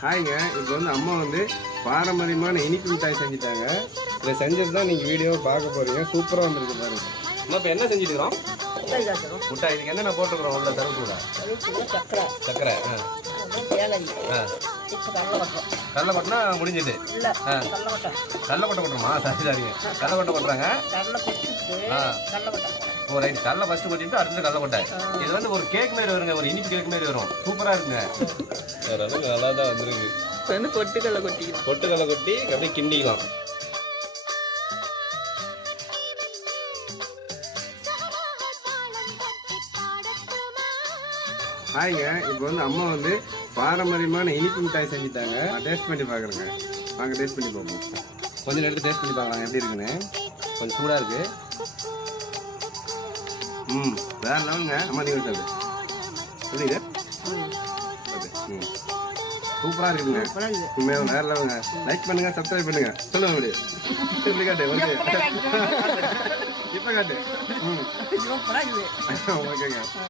ஹாய்ங்க, இப்போ வந்து அம்மா வந்து பாரம்பரியமான இனிப்பு மிட்டாய் செஞ்சுட்டாங்க. இதை செஞ்சது தான் நீங்கள் வீடியோவை பார்க்க போகிறீங்க. சூப்பராக வந்துருக்கு பாருங்க. அம்மா இப்போ என்ன செஞ்சுட்டுக்கிறோம்? முட்டாய். இதுக்கு என்னென்ன போட்டுக்கிறோம்? உள்ள தருவக்கூட சக்கரை. கடலை கொட்டினா முடிஞ்சது. கடலை கொட்டை கொட்டுறோமா? சரிங்க. கடலை கொட்டை கொட்டுறாங்க. ஓ ரைட். கடலை ஃபஸ்ட்டு கொட்டிட்டு அடுத்தது கடலை கொட்டை. இது வந்து ஒரு கேக் மாரி வருங்க, ஒரு இனிப்பு கேக் மாரி வரும். சூப்பராக இருக்குங்க. ஓரளவுக்கு நல்லா தான் வந்துருக்கு. இப்போ வந்து பொட்டுக்கடலை கொட்டி அப்படியே கிண்டிக்கலாம். ஹாய்ங்க, இப்போ வந்து அம்மா வந்து பாரம்பரியமான இனிப்பு மிட்டாய் செஞ்சுட்டாங்க. டேஸ்ட் பண்ணி பார்க்குறேங்க. வாங்க டேஸ்ட் பண்ணி பார்ப்போம். கொஞ்சம் எடுத்து டேஸ்ட் பண்ணி பார்க்கலாம் எப்படி இருக்குன்னு. கொஞ்சம் சூடாக இருக்கு. வேற லெவலுங்க. அம்மா நீங்கள் சார் சொல்லுங்க. சூப்பராக இருக்குங்க. உண்மையாக வேற லெவலுங்க. லைக் பண்ணுங்க, சப்ஸ்கிரைப் பண்ணுங்க. சொல்லுங்க அப்படி எப்படி காட்டு வந்து இப்போ காட்டு. ஓகேங்க.